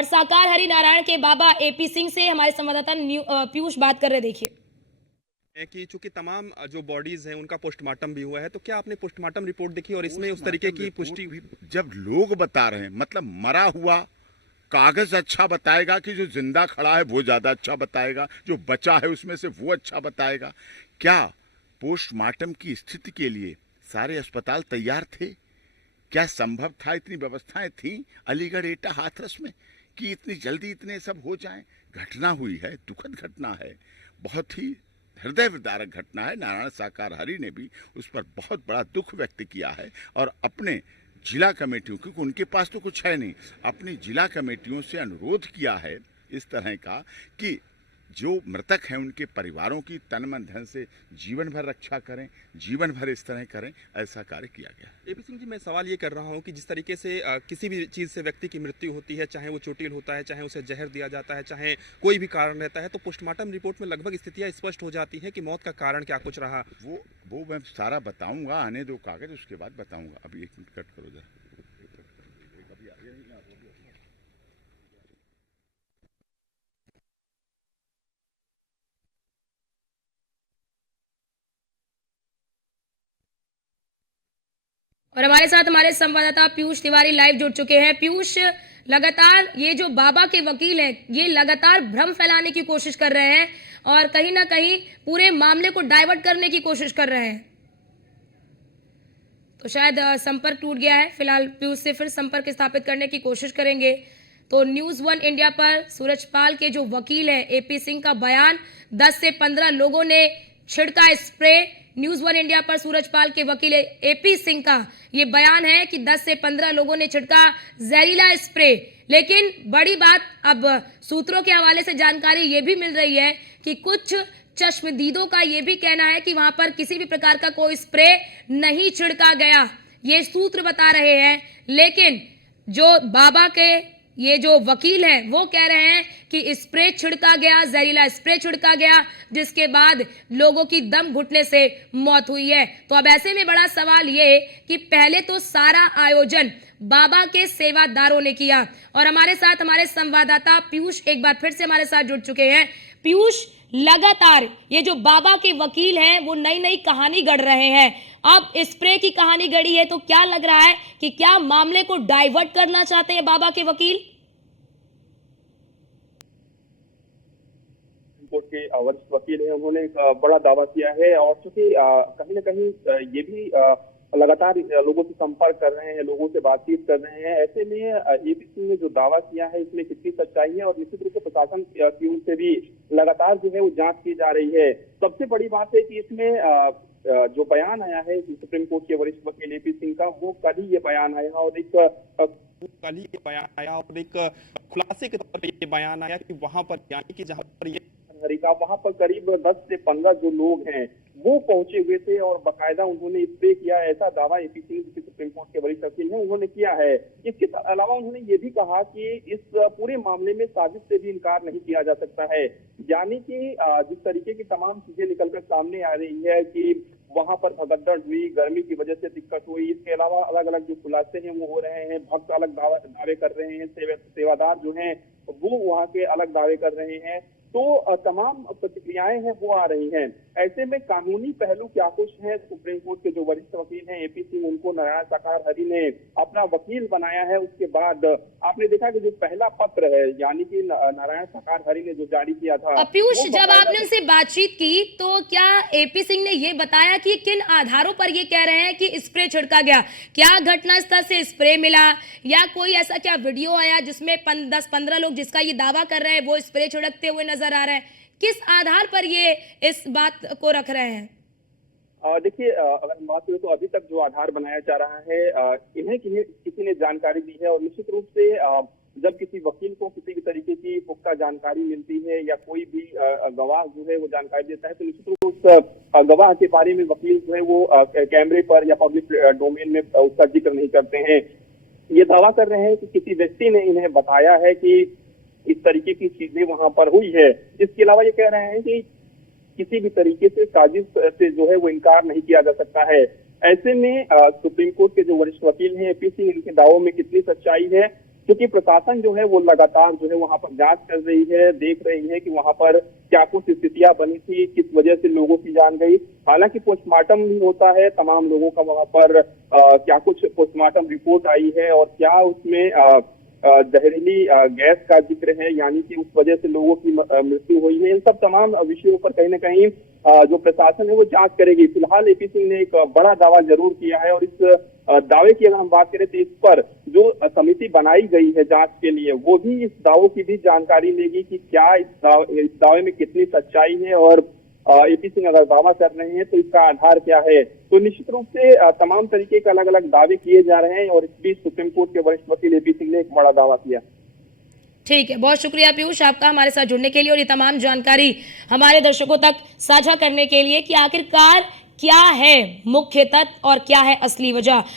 और साकार हरिनारायण के बाबा एपी सिंह से हमारे संवाददाता पीयूष बात कर रहे। देखिए है कि चूंकि तमाम जो बॉडीज हैं उनका पोस्टमार्टम भी हुआ है, तो क्या आपने पोस्टमार्टम रिपोर्ट देखी और इसमें उस तरीके की पुष्टि हुई? जब लोग बता रहे हैं, मतलब मरा हुआ कागज अच्छा बताएगा कि जो जिंदा खड़ा है वो ज्यादा अच्छा बताएगा, जो बचा है उसमें से वो अच्छा बताएगा। क्या पोस्टमार्टम की स्थिति के लिए सारे अस्पताल तैयार थे? क्या संभव था, इतनी व्यवस्थाएं थी अलीगढ़ एटा हाथरस में कि इतनी जल्दी इतने सब हो जाएं? घटना हुई है, दुखद घटना है, बहुत ही हृदय विदारक घटना है। नारायण साकार हरि ने भी उस पर बहुत बड़ा दुख व्यक्त किया है और अपने जिला कमेटियों, क्योंकि उनके पास तो कुछ है नहीं, अपनी जिला कमेटियों से अनुरोध किया है इस तरह का कि जो मृतक हैं उनके परिवारों की तन मन धन से जीवन भर रक्षा करें, जीवन भर इस तरह करें, ऐसा कार्य किया गया। एपी सिंह जी, मैं सवाल ये कर रहा हूँ कि जिस तरीके से किसी भी चीज़ से व्यक्ति की मृत्यु होती है, चाहे वो चोटिल होता है, चाहे उसे जहर दिया जाता है, चाहे कोई भी कारण रहता है, तो पोस्टमार्टम रिपोर्ट में लगभग स्थितियाँ स्पष्ट हो जाती है कि मौत का कारण क्या कुछ रहा। वो मैं सारा बताऊंगा, आने दो कागज, उसके बाद बताऊंगा। अभी 1 मिनट कट करो जरा। और हमारे साथ हमारे संवाददाता पीयूष तिवारी लाइव जुड़ चुके हैं। पीयूष, लगातार ये जो बाबा के वकील हैं, ये लगातार भ्रम फैलाने की कोशिश कर रहे हैं और कहीं ना कहीं पूरे मामले को डाइवर्ट करने की कोशिश कर रहे हैं। तो शायद संपर्क टूट गया है। फिलहाल पीयूष से फिर संपर्क स्थापित करने की कोशिश करेंगे। तो न्यूज़ 1 इंडिया पर सूरजपाल के जो वकील हैं एपी सिंह का बयान, 10 से 15 लोगों ने छिड़का स्प्रे। न्यूज़ 1 इंडिया पर सूरजपाल के वकील एपी सिंह का ये बयान है कि 10 से 15 लोगों ने छिड़का जहरीला स्प्रे। लेकिन बड़ी बात अब सूत्रों के हवाले से जानकारी ये भी मिल रही है कि कुछ चश्मदीदों का ये भी कहना है कि वहां पर किसी भी प्रकार का कोई स्प्रे नहीं छिड़का गया, ये सूत्र बता रहे हैं। लेकिन जो बाबा के ये जो वकील हैं वो कह रहे हैं कि स्प्रे छिड़का गया, जहरीला स्प्रे छिड़का गया, जिसके बाद लोगों की दम घुटने से मौत हुई है। तो अब ऐसे में बड़ा सवाल ये कि पहले तो सारा आयोजन बाबा के सेवादारों ने किया और हमारे साथ हमारे संवाददाता पीयूष एक बार फिर से हमारे साथ जुड़ चुके हैं। पीयूष, लगातार ये जो बाबा के वकील हैं वो नई नई कहानी गढ़ रहे हैं। अब स्प्रे की कहानी गढ़ी है तो क्या लग रहा है कि क्या मामले को डाइवर्ट करना चाहते हैं बाबा के वकील? कोर्ट के वरिष्ठ वकील हैं, उन्होंने एक बड़ा दावा किया है और चूंकि कहीं ना कहीं ये भी लगातार लोगों से संपर्क कर रहे हैं, लोगों से बातचीत कर रहे हैं। ऐसे में एपी सिंह ने जो दावा किया है इसमें कितनी सच्चाई है और निश्चित रूप से प्रशासन की ओर से भी लगातार जो है वो जांच की जा रही है। सबसे बड़ी बात है कि इसमें जो बयान आया है सुप्रीम कोर्ट के वरिष्ठ वकील एपी सिंह का, वो कल ही ये बयान आया और एक खुलासे के तौर पर ये बयान आया कि वहां पर यानी कि जहां पर ये हरिका, वहां पर करीब 10 से 15 जो लोग हैं वो पहुंचे हुए थे और बाकायदा उन्होंने स्प्रे किया, ऐसा दावा एपी सिंह जो सुप्रीम कोर्ट के वरिष्ठ वकील हैं उन्होंने किया है। इसके अलावा उन्होंने ये भी कहा कि इस पूरे मामले में साजिश से भी इनकार नहीं किया जा सकता है। यानी कि जिस तरीके की तमाम चीजें निकलकर सामने आ रही है कि वहां पर भगदड़ हुई, गर्मी की वजह से दिक्कत हुई, इसके अलावा अलग अलग जो खुलासे हैं वो हो रहे हैं, भक्त अलग दावे कर रहे हैं, सेवादार जो हैं वो वहां के अलग दावे कर रहे हैं, तो तमाम प्रतिक्रियाएं हैं वो आ रही हैं। ऐसे में कानूनी पहलू क्या कुछ है, सुप्रीम कोर्ट के जो वरिष्ठ वकील हैं एपी सिंह, उनको नारायण साकार हरि ने अपना वकील बनाया है। उसके बाद आपने देखा कि जो पहला पत्र है यानी कि नारायण साकार हरि ने जो जारी किया था। पीयूष, जब आपने उनसे बातचीत की तो क्या एपी सिंह ने ये बताया कि किन आधारों पर ये कह रहे हैं कि स्प्रे छिड़का गया? क्या घटनास्थल से स्प्रे मिला या कोई ऐसा क्या वीडियो आया जिसमें 10-15 लोग जिसका ये दावा कर रहे हैं वो स्प्रे छिड़कते हुए नजर आ रहे हैं? किस आधार पर ये इस बात को रख रहे हैं? देखिए, अगर हम बात करें तो अभी तक जो आधार बनाया जा रहा है इन्हें किसी ने जानकारी दी है और निश्चित रूप से जब किसी वकील को किसी भी तरीके की पुख्ता जानकारी मिलती है या कोई भी गवाह जो है वो जानकारी देता है तो निश्चित रूप से उस गवाह के बारे में वकील जो है वो कैमरे पर या पब्लिक डोमेन में उसका जिक्र नहीं करते हैं। ये दावा कर रहे हैं कि किसी व्यक्ति ने इन्हें बताया है कि इस तरीके की चीजें वहां पर हुई है। इसके अलावा ये कह रहे हैं कि किसी भी तरीके से साजिश से जो है वो इनकार नहीं किया जा सकता है। ऐसे में सुप्रीम कोर्ट के जो वरिष्ठ वकील हैं एपी सिंह, इनके दावों में कितनी सच्चाई है, क्योंकि प्रशासन जो है वो लगातार जो है वहां पर जांच कर रही है, देख रही है कि वहां पर क्या कुछ स्थितियां बनी थी, किस वजह से लोगों की जान गई। हालांकि पोस्टमार्टम भी होता है, तमाम लोगों का वहां पर क्या कुछ पोस्टमार्टम रिपोर्ट आई है और क्या उसमें जहरीली गैस का जिक्र है, यानी कि उस वजह से लोगों की मृत्यु हुई है। इन सब तमाम विषयों पर कहीं न कहीं जो प्रशासन है वो जांच करेगी। फिलहाल एपी सिंह ने एक बड़ा दावा जरूर किया है और इस दावे की अगर हम बात करें तो इस पर जो समिति बनाई गई है जांच के लिए, वो भी इस दावों की भी जानकारी लेगी कि क्या इस दावे में कितनी सच्चाई है और एपी सिंह अगर दावा कर रहे हैं तो इसका आधार क्या है। तो निश्चित रूप से तमाम तरीके के अलग अलग दावे किए जा रहे हैं और इस बीच सुप्रीम कोर्ट के वरिष्ठ वकील एपी सिंह ने एक बड़ा दावा किया। ठीक है, बहुत शुक्रिया पीयूष आपका हमारे साथ जुड़ने के लिए और ये तमाम जानकारी हमारे दर्शकों तक साझा करने के लिए कि आखिरकार क्या है मुख्य तथ्य और क्या है असली वजह।